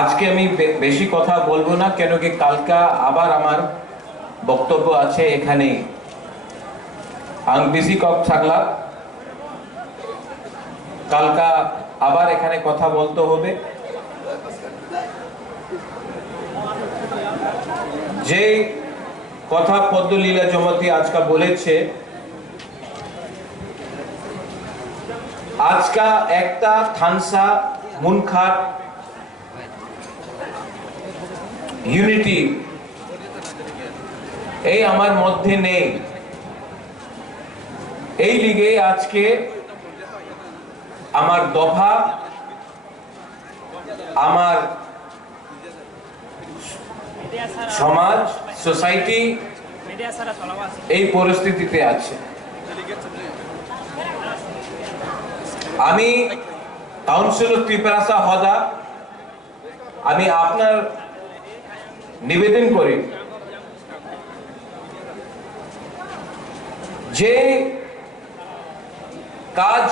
আজকে আমি বেশি কথা বলবো না, কেন কি কালকা আবার আমার বক্তব্য আছে এখানে। আং বিজি কক থাকলা, কালকা আবার এখানে কথা বলতে হবে। যে কথা পদ্মলীলা জমতি আজকা বলেছে, আজকা একটা থানসা মুনখাট ইউনিটি এই আমার মধ্যে নেই। এই লিগে আজকে আমার দফা, আমার সমাজ, সোসাইটি এই পরিস্থিতিতে আছে। আমি কাউন্সিলর ত্রিপুরা হদা, আমি আপনার নিবেদন করি যে কাজ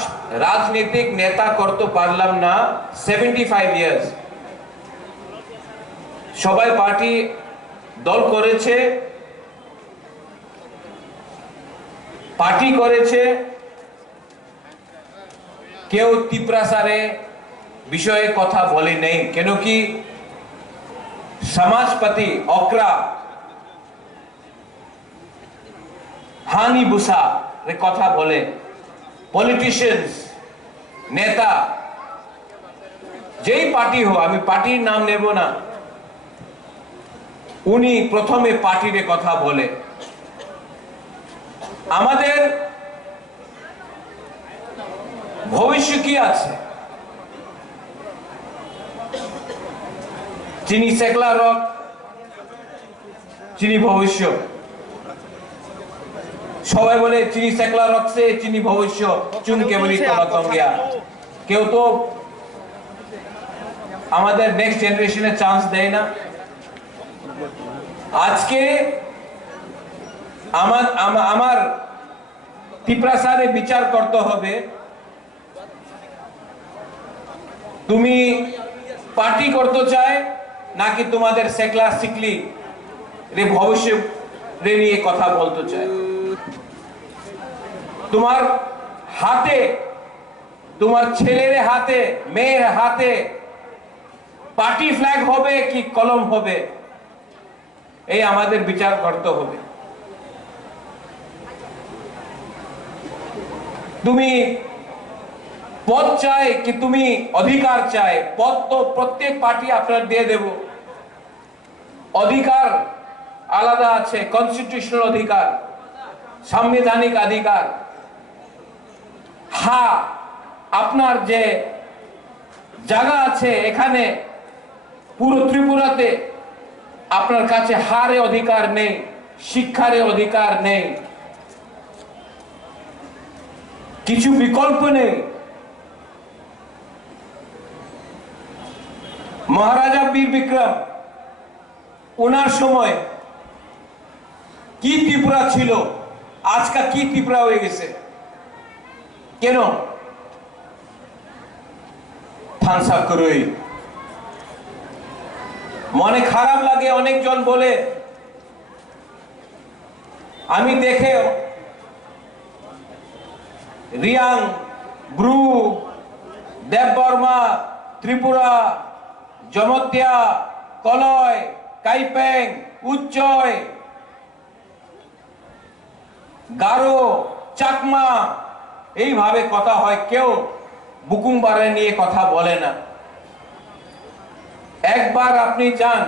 রাজনৈতিক নেতা করতে পারলাম না 75 ইয়ার্স। সবাই পার্টি দল করেছে, পার্টি করেছে, কেউ ত্রিপুরাসারে বিষয়ে কথা বলে নেই। কেন কি সমাজপতি অকরা হানি বুসা কথা বলে, পলিটিশিয়ানস নেতা যেই পার্টি হো, আমি পার্টির নাম নেব না, উনি প্রথমে পার্টির কথা বলে। আমাদের ভবিষ্য কি আছে? চিনি সেকলা রক, চিনি ভবিষ্য। সবাই বলে চিনি সেকলা রকসে চিনি ভবিষ্য, চুন কেবলি তলাতঙ্গিয়া। কেউ তো আমাদের নেক্সট জেনারেশনে চান্স দেয় না। আজকে আমার ত্রিপুরাসারে বিচার করতে হবে, তুমি পার্টি করতে চায় নাকি তোমাদের সেকলা সিকলি রে ভবিষ্য রে নিয়ে কথা বলতে চায়। তোমার হাতে, তোমার ছেলের হাতে, মেয়ের হাতে পার্টি ফ্ল্যাগ হবে কি কলম হবে, এই আমাদের বিচার করতে হবে। তুমি পদ চাই কি তুমি অধিকার চাই? পদ তো প্রত্যেক পার্টি আপনার দিয়ে দেব, অধিকার আলাদা আছে, কনস্টিটিউশনাল অধিকার, সাংবিধানিক অধিকার। হ্যাঁ, আপনার যে জায়গা আছে এখানে পুরো ত্রিপুরাতে আপনার কাছে হারে অধিকার নেই, শিক্ষারে অধিকার নেই, কিছু বিকল্প নেই। মহারাজা বীর বিক্রম, ওনার সময় কি ত্রিপুরা ছিল, আজকা কি ত্রিপুরা হয়ে গেছে? কেন? থানসা করই। মনে খারাপ লাগে, অনেকজন বলে, আমি দেখে রিয়াং, ব্রু, দেববর্মা, ত্রিপুরা, জমতিয়া, কলয়, কাইপেং, উচ্চয়, গারো, চাকমা এইভাবে কথা হয়, কেউ বুকুংবারে নিয়ে কথা বলে না। একবার আপনি যান,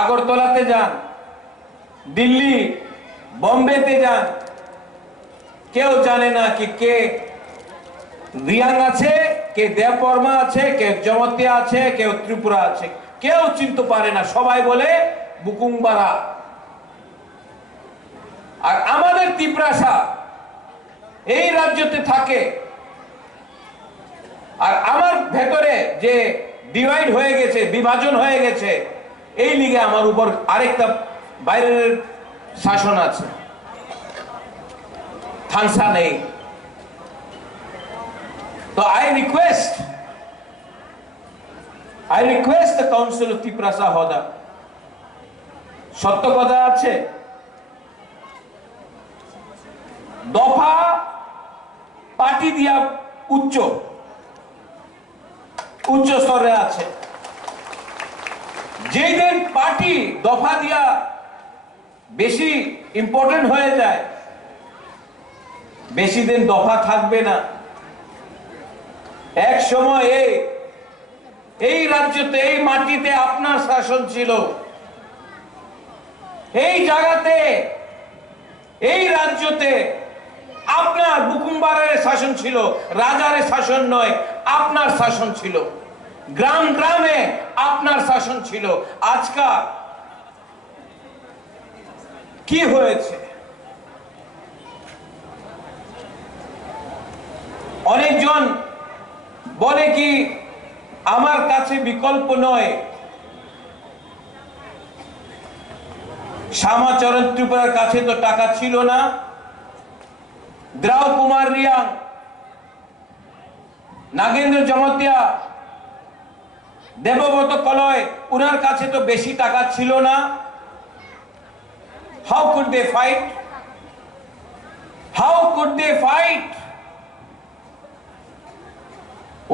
আগরতলাতে যান, দিল্লি, বোম্বেতে যান, কেউ জানে না কি কে রিয়াং আছে, কে দেববর্মা আছে, কে জমতিয়া আছে, কেউ ত্রিপুরা আছে, কেউ চিনতে পারে না। সবাই বলে বুকুংবারা। আর আমাদের ত্রিপুরাসা এই রাজ্যতে থাকে, আর আমার ভেতরে যে ডিভাইড হয়ে গেছে, বিভাজন হয়ে গেছে, এই লিগে আমার উপর আরেকটা বাইরের শাসন আছে, থানসা নেই। তো I request I request the Council of Tiprasa Hoda. সত্য কথা আছে, দফা পার্টি দিয়া উচ্চ স্তরে আছে। যেই দিন পার্টি দফা দিয়া বেশি ইম্পর্টেন্ট হয়ে যায়, বেশি দিন দফা থাকবে না। এক সময় এই রাজ্যতে, এই মাটিতে আপনার শাসন ছিল, এই জায়গাতে, এই রাজ্যতে আপনার বুকুমবারের শাসন ছিল, রাজার শাসন নয়, আপনার শাসন ছিল। গ্রাম গ্রামে আপনার শাসন ছিল। আজকাল কি হয়েছে? অনেকজন বলে কি আমার কাছে বিকল্প নয়, শ্যামাচরণ ত্রিপুরার কাছে তো টাকা ছিল না, দ্রাউ কুমার রিয়াং, নাগেন্দ্র জমতিয়া, দেবব্রত কলয়, উনার কাছে তো বেশি টাকা ছিল না। How could they fight? How could they fight?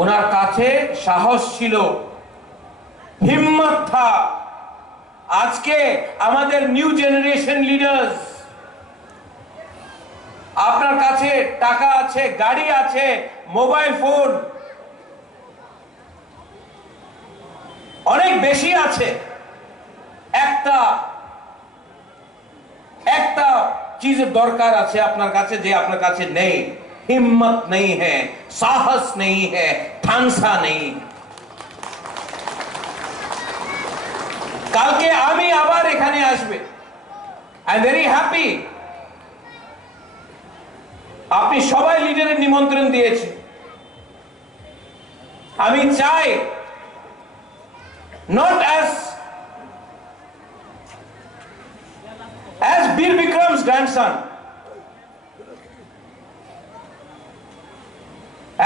ওনার কাছে সাহস ছিল, হিম্মত থা। আজকে আমাদের নিউ জেনারেশন লিডার্স, আপনার কাছে টাকা আছে, গাড়ি আছে, মোবাইল ফোন অনেক বেশি আছে। একটা চিজের দরকার আছে আপনার কাছে, যে আপনার কাছে নেই। हिम्मत नहीं है, साहस नहीं है, ठानसा नहीं। কালকে আমি আবার এখানে আসবে। I am very happy. আপনি সবাই লিডারের নিমন্ত্রণ দিয়েছে। আমি চাই not as বীর বিক্রম's grandson,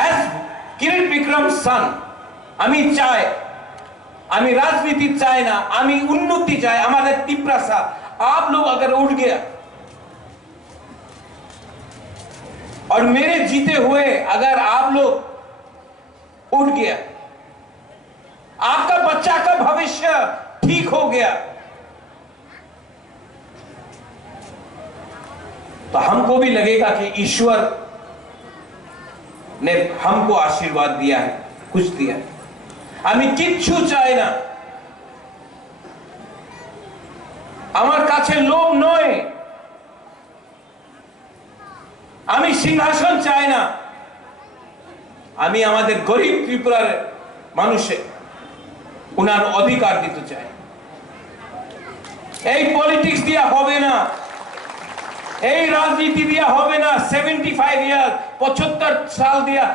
as কিরিট বিক্রম's son। আমি চাই, আমি राजनीति चाहे ना, আমি उन्नति चाहे। हमारे तिप्रासा आप लोग अगर उठ गया और मेरे जीते हुए अगर आप लोग उठ गया, आपका बच्चा का भविष्य ठीक हो गया, तो हमको भी लगेगा कि ईश्वर ने हमको आशीर्वाद दिया है, कुछ दिया है। আমি কিচ্ছু চাই না, আমার কাছে লোভ নয়, আমি সিংহাসন চাই না। আমি আমাদের গরিব ত্রিপুরার মানুষে উনার অধিকার দিতে চাই। এই পলিটিক্স দিয়া হবে না, এই রাজনীতি দিয়া হবে না। 75 ইয়ার 75 সাল দিয়া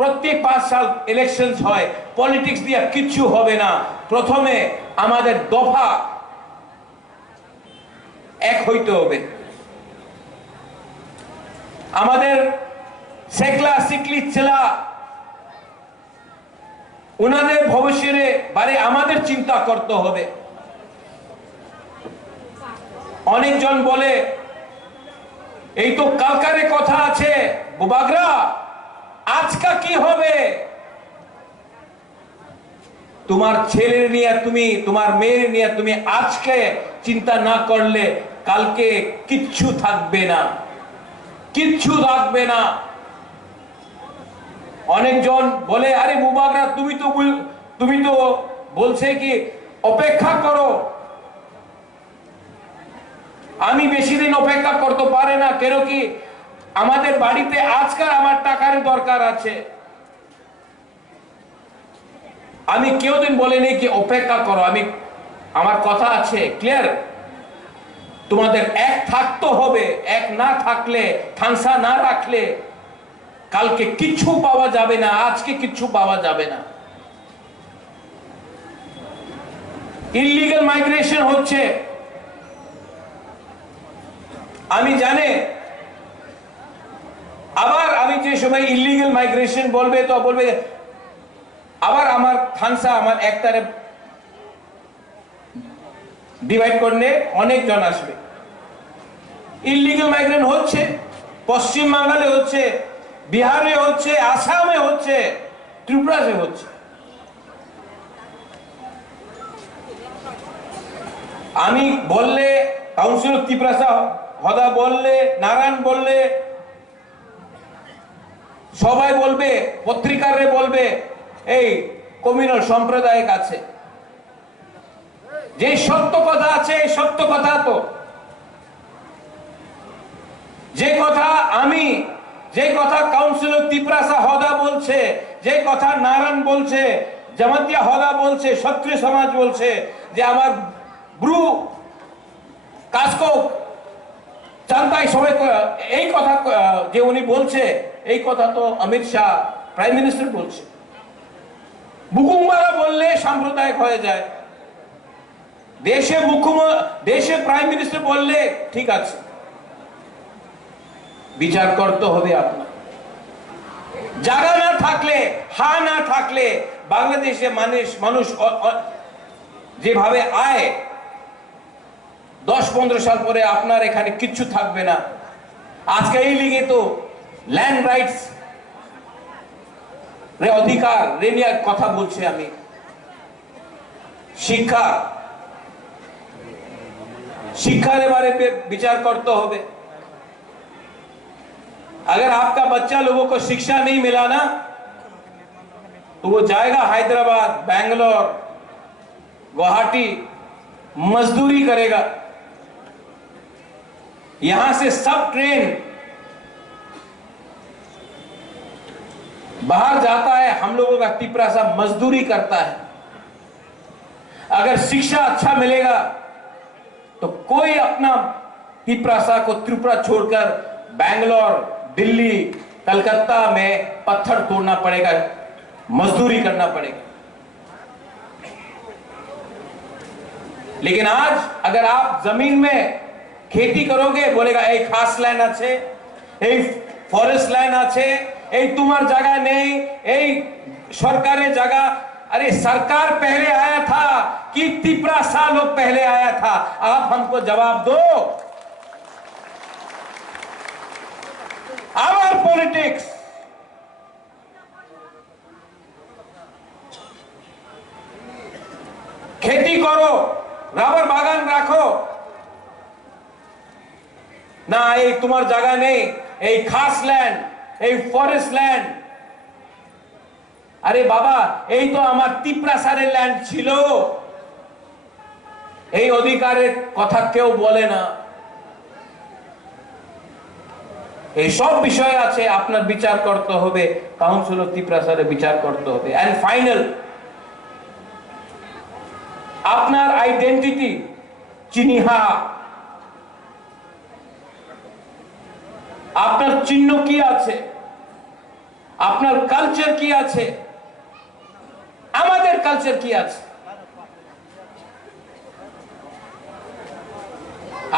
প্রত্যেক 5 সাল ইলেকশন হয়, পলিটিক্স দিয়া কিচ্ছু হবে না। প্রথমে আমাদের দফা এক হইতে হবে। আমাদের সেকলা সিকলি ছেলা উনাদের ভবিষ্যের বারে আমাদের চিন্তা করতে হবে। অনেকজন বলে এই তো কালকারে কথা আছে, বুবাগরা আজকা কি হবে? তোমার ছেলে নিয়ে তুমি, তোমার মেয়ের নিয়ে তুমি আজকে চিন্তা না করলে কালকে কিচ্ছু থাকবে না, কিচ্ছু থাকবে না। অনেকজন বলে আরে বুবাগরা তুমি তো বলছে কি অপেক্ষা করো। আমি বেশি দিন অপেক্ষা করতে পারে না, কেন কি আমাদের বাড়িতে আজকাল আমার টাকার দরকার আছে। আমি কেউ দিন বলে নেই কি অপেক্ষা করো, আমার কথা আছে ক্লিয়ার। তোমাদের এক থাকতে হবে, এক না থাকলে, থানসা না রাখলে কালকে কিচ্ছু পাওয়া যাবে না, আজকে কিচ্ছু পাওয়া যাবে না। ইললিগাল মাইগ্রেশন হচ্ছে, আমি জানি। আবার আমি যে সময় ইললিগাল মাইগ্রেশন বলবে তো বলবে আবার আমার থানসা আমার একটারে ডিভাইড করলে অনেকজন আসবে। ইললিগাল মাইগ্রেন্ট হচ্ছে, পশ্চিম বাংলায় হচ্ছে, বিহারে হচ্ছে, আসামে হচ্ছে, ত্রিপুরাতে হচ্ছে। আমি বললে, কাউন্সিলর ত্রিপুরা হদা বললে, নারায়ণ বললে, সবাই বলবে, পত্রিকারে বলবে এই কমিউনাল সম্প্রদায়ের কাছে যে সত্য কথা আছে, এই সত্য কথা তো যে কথা আমি, যে কথা কাউন্সিলর ত্রিপুরা হদা বলছে, যে কথা নারায়ণ বলছে, জামাতিয়া হদা বলছে, ক্ষত্রিয় সমাজ বলছে, যে আমার ব্রু কাসকো চান্তাই সবাই এই কথা যে উনি বলছে, এই কথা তো অমিত শাহ প্রাইম মিনিস্টার বলছে। বুকুমারা বললে সাম্প্রদায়িক হয়ে যায়, দেশে প্রাইম মিনিস্টার বললে ঠিক আছে। বিচার করতে হবে আপনার। জায়গা না থাকলে, হা না থাকলে বাংলাদেশে মানুষ যেভাবে আয় 10-15 সাল পরে আপনার এখানে কিচ্ছু থাকবে না। আজকে এই লিগে তো ল্যান্ড রাইটস অধিকার রেনিয়ার কথা বলছি আমি। शिक्षार बारे पे विचार करते होगे। अगर आपका बच्चा लोगों को शिक्षा नहीं मिला ना तो वो जाएगा हैदराबाद, बैंगलोर, गुवाहाटी मजदूरी करेगा। यहां से सब ट्रेन बाहर जाता है, हम लोगों का त्रिपुरा सा मजदूरी करता है। अगर शिक्षा अच्छा मिलेगा तो कोई अपना त्रिपुरा को त्रिपुरा छोड़कर बैंगलोर, दिल्ली, कलकत्ता में पत्थर तोड़ना पड़ेगा, मजदूरी करना पड़ेगा। लेकिन आज अगर आप जमीन में खेती करोगे, बोलेगा एक खास लैंड আছে, এই ফরেস্ট ল্যান্ড আছে, এই তোমার জায়গা নেই, এই সরকারের জায়গা। अरे सरकार पहले आया था कि त्रिपुरा सा लोग पहले आया था? आप हमको जवाब दो। आवर पॉलिटिक्स खेती करो, रबर बागान राखो ना, এই তোমার জায়গা নেই, এই খাস ল্যান্ড, এই ফরেস্ট ল্যান্ড। আরে বাবা, এই তো আমার त्रिपुरा সারের ল্যান্ড ছিল। এই অধিকারের কথা কেউ বলে না। এই সব বিষয় আছে, আপনার বিচার করতে হবে, কাউন্সিলর त्रिपुरा সারের বিচার করতে হবে। এন্ড ফাইনাল, আপনার আইডেন্টিটি চিহ্নিহা, আপনার চিহ্ন কি আছে, আপনার কালচার কি আছে, আমাদের কালচার কি আছে।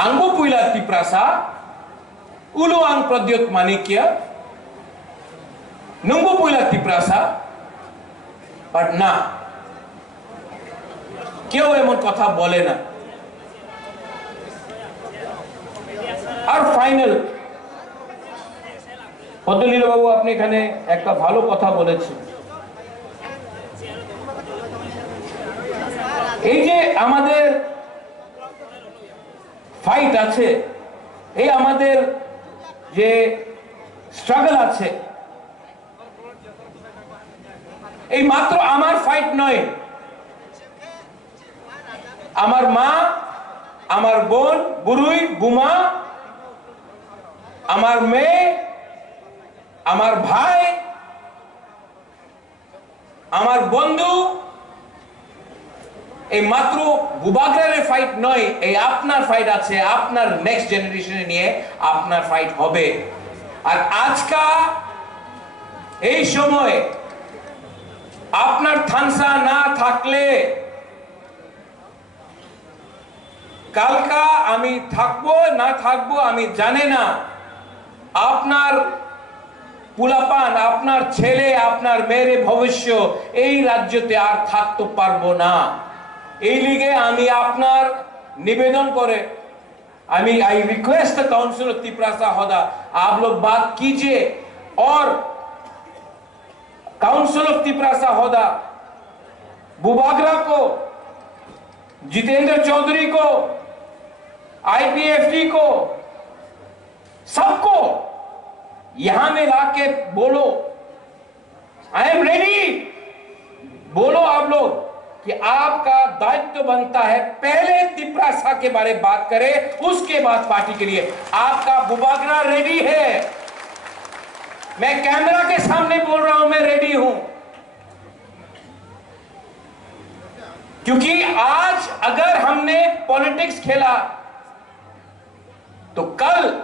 আঙ্গু পুইলা त्रिपुरा सा উলু আং প্রদ্যোত মানিক্য নুঙ্গু পুইলা त्रिपुरा सा, বাট না, কেউ এমন কথা বলে না। আর ফাইনাল, পদ্মলীলা বাবু আপনি এখানে একটা ভালো কথা বলেছেন। এই যে আমাদের ফাইট আছে, এই আমাদের যে স্ট্রাগল আছে, এই মাত্র আমার ফাইট নয়। আমার মা, আমার বোন, বুড়ুই, বুমা, আমার মেয়ে, আমার ভাই, আমার বন্ধু, এই মাত্র বুবাগ্রারের ফাইট নয়, এই আপনার ফাইট আছে। আপনার নেক্সট জেনারেশনে নিয়ে আপনার ফাইট হবে। আর আজকা এই সময় আপনার থানসা না থাকলে কালকা আমি থাকবো না থাকবো আমি জানি না। আপনার পুলাপান আপনার ছেলে আপনার মেয়ের ভবিষ্য এই রাজ্যতে আর থাকতে পারবো না। এই লিগে আমি আপনার निवेदन करे I request the council of Tiprasa Hoda, आप लोग बात कीजिए और काउंसिल ऑफ तिपरासा होदा बुबागरा को, जितेंद्र चौधरी को, आईपीएफटी को, सबको यहां में लाके बोलो आई एम रेडी। बोलो आप लोग कि आपका दायित्व बनता है पहले तिपरासा के बारे में बात करें, उसके बाद पार्टी के लिए। आपका बुबागरा रेडी है, मैं कैमरा के सामने बोल रहा हूं, मैं रेडी हूं। क्योंकि आज अगर हमने पॉलिटिक्स खेला तो कल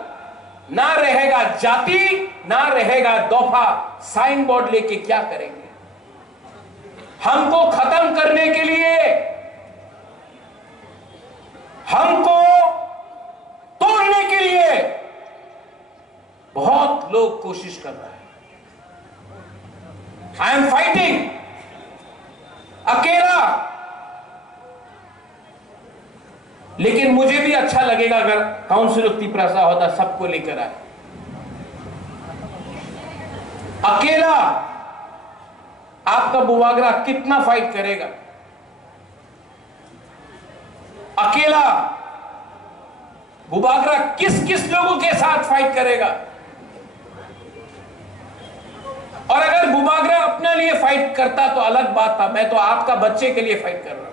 ना रहेगा जाति, ना रहेगा दफा, साइन बोर्ड लेके क्या करेंगे? हमको खत्म करने के लिए, हमको तोड़ने के लिए बहुत लोग कोशिश कर रहे हैं। आई एम फाइटिंग अकेला, लेकिन मुझे भी अच्छा लगेगा अगर काउंसिल ऑफ तिपरासा होता सबको लेकर आए। अकेला आपका बुबागरा कितना फाइट करेगा? अकेला बुबागरा किस किस लोगों के साथ फाइट करेगा? और अगर बुबागरा अपने लिए फाइट करता तो अलग बात था, मैं तो आपका बच्चे के लिए फाइट कर रहा हूं।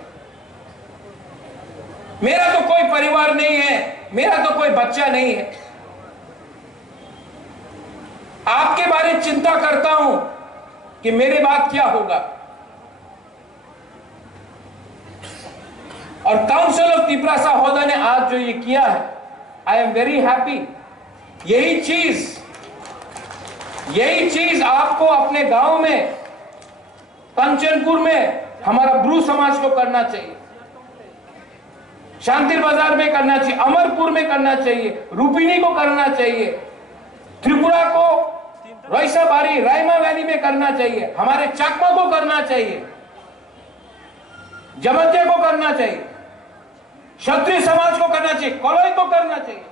मेरा तो कोई परिवार नहीं है, मेरा तो कोई बच्चा नहीं है। आपके बारे में चिंता करता हूं कि मेरे बाद क्या होगा। और काउंसिल ऑफ तिपरासा होदा ने आज जो ये किया है, आई एम वेरी हैप्पी। यही चीज आपको अपने गांव में, कंचनपुर में हमारा ब्रू समाज को करना चाहिए, शांति बाजार में करना चाहिए, अमरपुर में करना चाहिए, रूपिनी को करना चाहिए, त्रिपुरा को रईसाबारी रायमा वैली में करना चाहिए, हमारे चाकमा को करना चाहिए, जमतिया को करना चाहिए, क्षत्रिय समाज को करना चाहिए, कोलोई को करना चाहिए।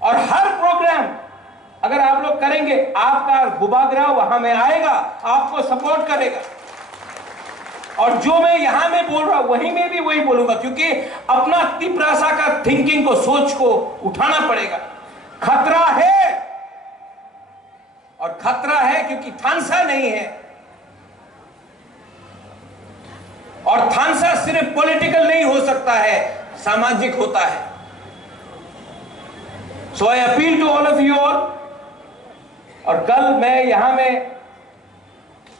और हर प्रोग्राम अगर आप लोग करेंगे, आपका बुबागरा वहां में आएगा, आपको सपोर्ट करेगा। और जो मैं यहां में बोल रहा हूं वहीं में भी वही बोलूंगा, क्योंकि अपना तिपरासा का थिंकिंग को, सोच को उठाना पड़ेगा। खतरा है, और खतरा है क्योंकि थानसा नहीं है, और थानसा सिर्फ पॉलिटिकल नहीं हो सकता है, सामाजिक होता है। So I appeal to all of you all. और कल मैं यहां में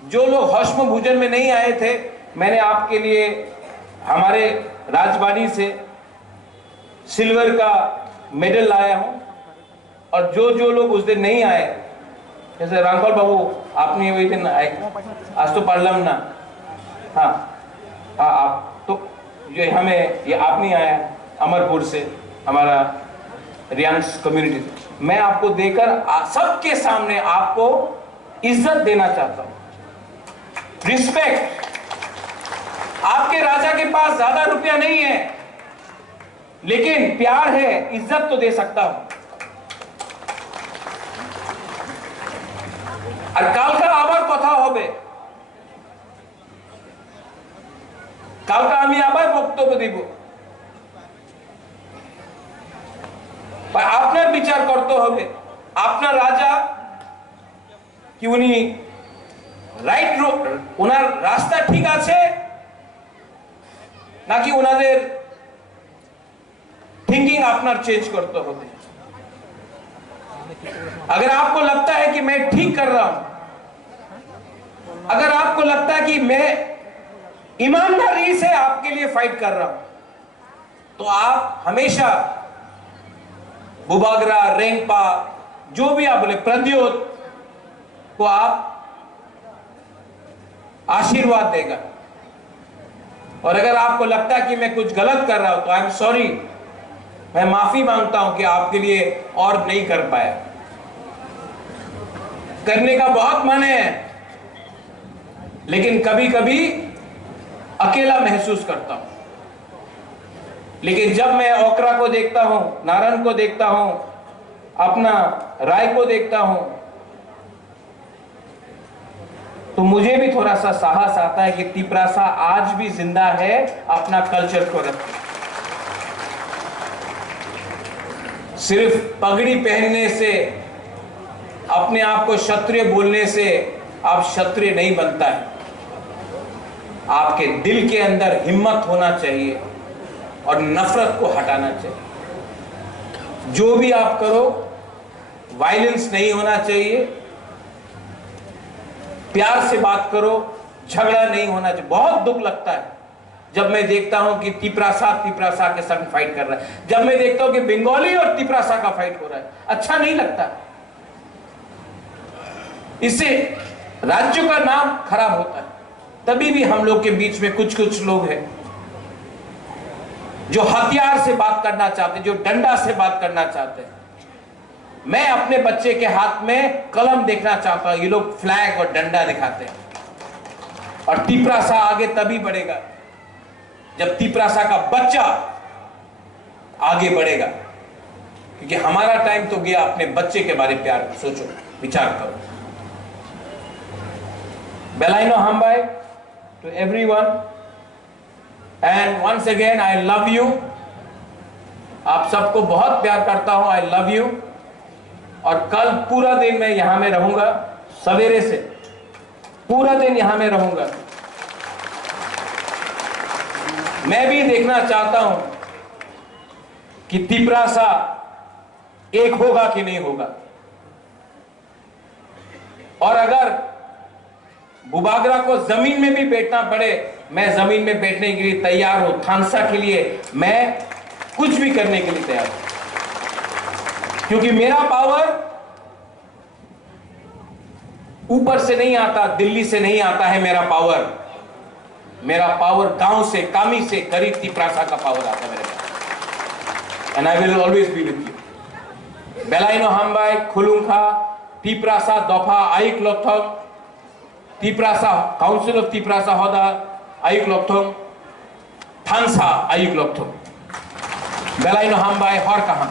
जो लोग हौसम भोजन में नहीं आए थे, मैंने आपके लिए हमारे राजवाड़ी से सिल्वर का मेडल लाया हूं। और जो लोग उस दिन नहीं आए, जैसे रामपाल बाबू आपने वही दिन आए, आज तो पार्लम ना, हाँ आप तो जो हमें ये आप नहीं आया अमरपुर से, हमारा रियांस कम्युनिटी, मैं आपको देकर सबके सामने आपको इज्जत देना चाहता हूं, रिस्पेक्ट। आपके राजा के पास ज्यादा रुपया नहीं है, लेकिन प्यार है, इज्जत तो दे सकता हूं। আর কালকা আবার কথা হবে, কালকা আমি আবার বক্তব্য দিব। আপনার বিচার করতে হবে, আপনার রাজা কি উনি রাইট, ওনার রাস্তা ঠিক আছে নাকি ওনাদের थिंकिंग আপনার চেঞ্জ করতে হবে। अगर आपको लगता है कि मैं ठीक कर रहा हूं, अगर आपको लगता है कि मैं ईमानदारी से आपके लिए फाइट कर रहा हूं, तो आप हमेशा बुबागरा, रेंगपा, जो भी आप बोले, प्रद्योत को आप आशीर्वाद देगा। और अगर आपको लगता है कि मैं कुछ गलत कर रहा हूं, तो आई एम सॉरी, मैं माफी मांगता हूं कि आपके लिए और नहीं कर पाया। करने का बहुत मन है, लेकिन कभी कभी अकेला महसूस करता हूं। लेकिन जब मैं ओकरा को देखता हूं, नारायण को देखता हूं, अपना राय को देखता हूं, तो मुझे भी थोड़ा सा साहस आता है कि तिपरासा आज भी जिंदा है, अपना कल्चर को रखते। सिर्फ पगड़ी पहनने से, अपने आप को क्षत्रिय बोलने से आप क्षत्रिय नहीं बनता है। आपके दिल के अंदर हिम्मत होना चाहिए और नफरत को हटाना चाहिए। जो भी आप करो, वायलेंस नहीं होना चाहिए, प्यार से बात करो, झगड़ा नहीं होना चाहिए। बहुत दुख लगता है जब मैं देखता हूं कि तिपरासा के संग फाइट कर रहा है, जब मैं देखता हूं कि बंगाली और तिपरासा का फाइट हो रहा है, अच्छा नहीं लगता। इससे राज्य का नाम खराब होता है। तभी भी हम लोग के बीच में कुछ कुछ लोग हैं जो हथियार से बात करना चाहते हैं, जो डंडा से बात करना चाहते हैं। मैं अपने बच्चे के हाथ में कलम देखना चाहता हूं, ये लोग फ्लैग और डंडा दिखाते हैं। और तिपरासा आगे तभी बढ़ेगा जब तिपरासा का बच्चा आगे बढ़ेगा, क्योंकि हमारा टाइम तो गया। अपने बच्चे के बारे में प्यार सोचो, विचार करो। Belaino Hambai to everyone, and once again I love you. आप सबको बहुत प्यार करता हूं, I love you। और कल पूरा दिन मैं यहां में रहूंगा, सवेरे से पूरा दिन यहां में रहूंगा। मैं भी देखना चाहता हूं कि तिपरासा एक होगा कि नहीं होगा। और अगर बुबागरा को जमीन में भी बैठना पड़े, मैं जमीन में बैठने के लिए तैयार हूं। थानसा के लिए मैं कुछ भी करने के लिए तैयार हूं, क्योंकि मेरा पावर ऊपर से नहीं आता, दिल्ली से नहीं आता है। मेरा पावर गांव से, कामी से, करीब तिपरासा का पावर आता है मेरे पास। And I will always be with you. बेलाइनो हाम्बाई खुलुंखा तिपरासा दफा आइक लोथक तिपरासा काउंसिल ऑफ तिपरासा होदा आयुक लोथों थानसा आयुक लोथों बेलाइनो हाम्बाई हर कहां